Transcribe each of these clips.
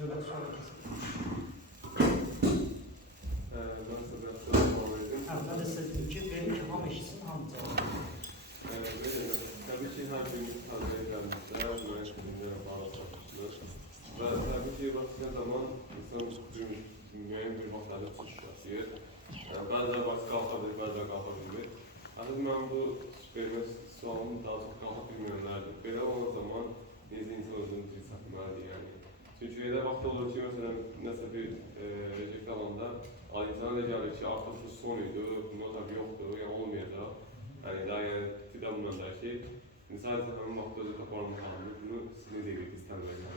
Növbəti suala keçək. Ben size devam edeyim. Ben de size dedim ki, verin ki, hamı eşitsin, hamı cavab. Tabii ki her gün tavsiye edilmişler, mühendisliğine bağlı çalışılır. Ve tabii ki başlayan zaman insan mühim bir vaxtlarda çıxış yaşayır. Bəzən vaxt qalxabilir, bəzən qalxabilir. Artıq mən bu vermək sualını daha çox qalxa bilməyənlərdir. Belə olan zaman necə insan özünü dil çəkməlidir yəni. Çünki elə vaxt olur ki, məsələn, nəsə bir rejekt alanda insana da gəlir ki, artıq bu son idi, bunda tabii yoxdur, yəni olmayacaq. Yəni daha yəni fidə bundan da ki, sadəcə həmin vaxtda özü taparmaq lazımdır. Bunu siz necə edib istəməliyik?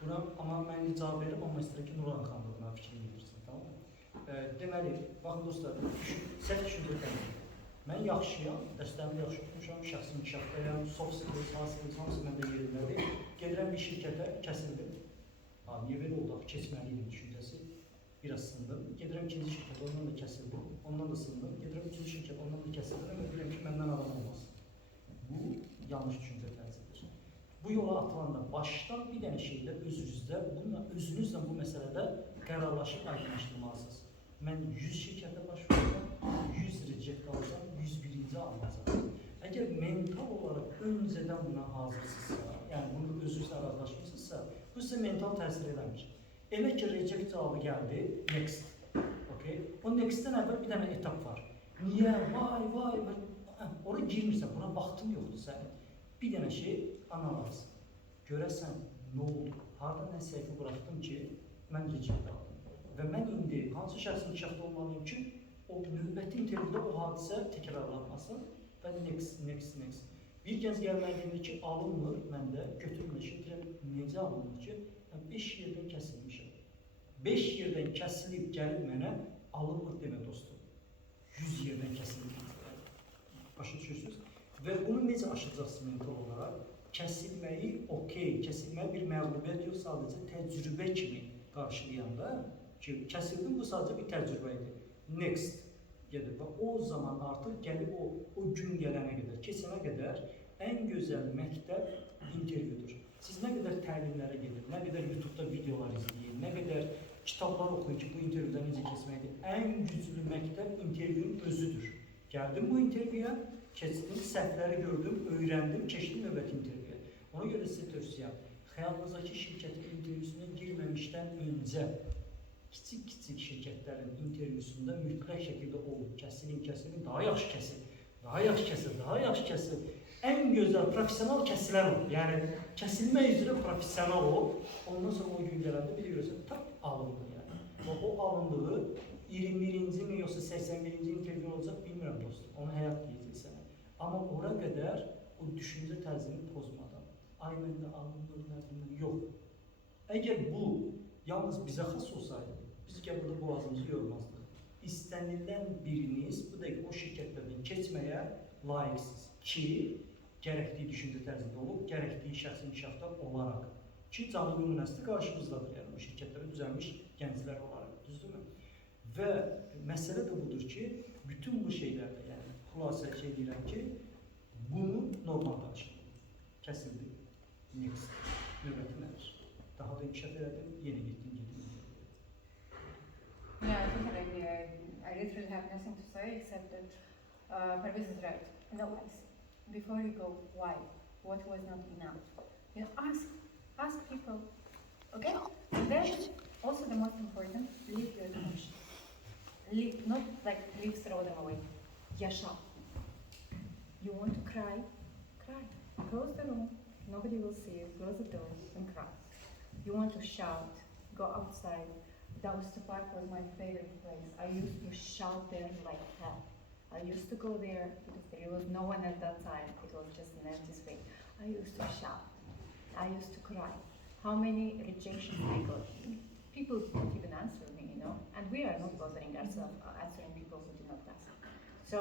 Buna amma mən cavab verim, amma istəyirəm ki, Nuran xanım buna fikrini bildirsin, tamam mı? Deməli, baxın dostlar, səhv düşündürəm. Mən yaxşıyam, dərslərimi yaxşı tutmuşam, şəxsi inkişafdayam, soft skills, hard skills, hamısı məndə yerindədir. Gedirəm bir şirkətə, kəsildim. Niyə belə oldu? Keçməliydim düşüncəsi. Biraz sındım. Gedirəm ikinci şirkətə, ondan da kəsildim. Ondan da sındım. Gedirəm üçüncü şirkətə, ondan da kəsildim. Amma bilirəm ki, məndən adam olmaz. Bu, yanlış düşüncə tərzidir. Bu yola atılanda başdan bir dənə şeydə özünüzlə bu məsələdə qərarlaşıb aydınlaşdırmalısınız. Mən 100 şirkətə başvuracam, 100 reject alacam, 101-ci alacam. Əgər mental olaraq öncədən buna hazırsınızsa, yəni bunu özünüzlə razılaşmışsınızsa, bu sizə mental təsir eləmir. Elə ki, reject cavabı gəldi, next. Okay? O next-dən əvvəl bir dənə etap var. Niyə? Vay. Oraya girmirsən, buna vaxtın yoxdur sənin. Bir dənə şey, analiz. Görəsən, nə oldu? Harada nə səhvi buraxdım ki, mən reject aldım. Və mən indi hansı şəxsin inkişafda olmalıyım ki, o növbəti intervyuda o hadisə təkrarlanmasın və next. Bir gəz gəlməyə gedir ki, alınmır, məndə götürmüşəm, necə alınmır ki, 5 yerdən kəsilmişəm. 5 yerdən kəsilib gəlib mənə alınmır demə dostum. 100 yerdən kəsilib. Başa düşürsünüz? Və bunu necə aşacaqsınız mental olaraq? Kəsilməyi okey, kəsilməyi bir məğlubiyyət yox, sadəcə təcrübə kimi qarşılayanda ki, kəsildim, bu sadəcə bir təcrübə idi. Next gedir və o zaman artıq gəlib o gün gələnə qədər, keçənə qədər ən gözəl məktəb intervyudur. Siz nə qədər təlimlərə gedir, nə qədər YouTube-da videolar izləyin, nə qədər kitablar oxuyun ki, bu intervyuda necə keçməkdir. Ən güclü məktəb intervyunun özüdür. Gəldim bu intervyuya, keçdim, səhvləri gördüm, öyrəndim, keçdim növbəti intervyuya. Ona görə sizə tövsiyəm, xəyalınızdakı şirkətin intervyusuna girməmişdən öncə kiçik şirkətlərin intervyusunda mütləq şəkildə olub, kəsilin, daha yaxşı kəsil. Ən gözəl, profesional kəsilər ol. Yəni, kəsilmək üzrə profesional ol. Ondan sonra o gün gələndə bir görürsən, tak alındı yəni. O alındığı 21-ci mi, yoxsa 81-ci intervyu olacaq, bilmirəm dostum. Onu həyat deyəcək sənə. Amma ora qədər o düşüncə tərzini pozmadan, ay məndə alındı, yox. Əgər bu yalnız bizə xas olsaydı, biz gəl burada boğazımızı yormazdıq. İstənilən biriniz bu dəqiq o şirkətlərdən keçməyə layiqsiz ki, gərəkdiyi düşüncə tərzində olub, gərəkdiyi şəxsi inkişafda olaraq ki, canlı nümunəsi qarşımızdadır, yəni bu şirkətlərə düzəlmiş gənclər olaraq, düzdürmü? Və məsələ də budur ki, bütün bu şeylərdə, yəni xülasə şey deyirəm ki, bunu normal danışılır. Kəsildi, next, növbəti nədir? Daha da inkişaf elədim, yeni getdim. Yeah, I think I literally have nothing to say except that Parviz is right. Analyze. Before you go, why? What was not enough? You know, ask people, okay? And then, also the most important, leave your emotions. Not like leave, throw them away. Yaşa. You want to cry? Cry. Close the room, nobody will see you. Close the door and cry. You want to shout? Go outside. Dowster Park was my favorite place. I used to shout there like hell. I used to go there because there was no one at that time. It was just an empty space. I used to shout. I used to cry. How many rejections I got? People don't even answer me, you know. And we are not bothering ourselves answering people who do not answer. So,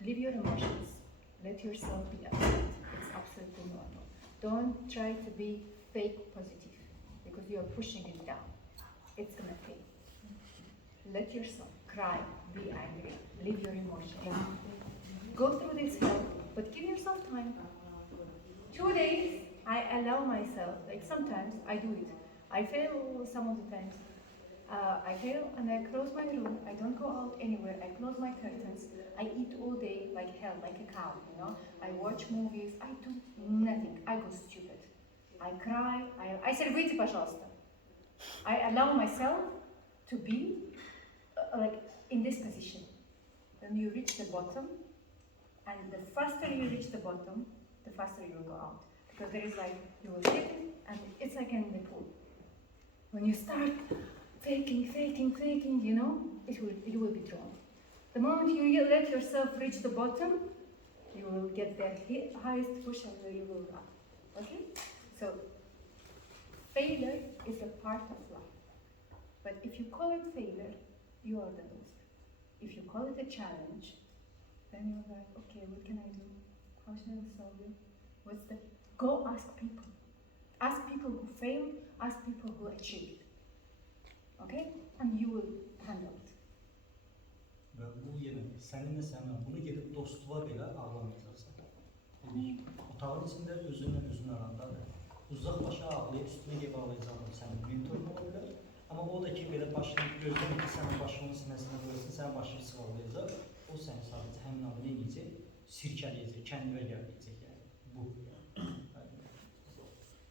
leave your emotions. Let yourself be upset. It's absolutely normal. Don't try to be fake positive because you are pushing it down. It's gonna fade. Let yourself cry, be angry, leave your emotions. Go through this hell, but give yourself time. 2 days, I allow myself, like sometimes I do it. I fail some of the times. I fail and I close my room. I don't go out anywhere. I close my curtains. I eat all day like hell, like a cow, you know. I watch movies. I do nothing. I go stupid. I cry. I said, выйди, пожалуйста. I allow myself to be like in this position. Then you reach the bottom, and the faster you reach the bottom, the faster you will go out. Because there is like, you will hit it, and it's like in the pool. When you start faking, you know, you will be drawn. The moment you let yourself reach the bottom, you will get the highest push and you will run. Okay? So, failure is a part of life. But if you call it failure, you are the loser. If you call it a challenge, then you're like, okay, what can I do? How should I solve it? What's the... Go ask people. Ask people who failed, ask people who achieved. Okay? And you will handle it. Və bu yenə səninlə sənlə bunu gedib dostluğa belə ağlamayacaqsan. Otağın içində özün arandadır. Uzaqlaşa ağlayıb üstünə gəlib ağlayacaqdır. Sənin mentorun ola bilər. Amma o da ki, belə başını gözləmir ki, sənin başının sinəsinə qoyasın, sənin başını sığallayacaq. O səni sadəcə həmin anı eləyəcək, sirkələyəcək, kəndivə gəlməyəcək. Yəni bu.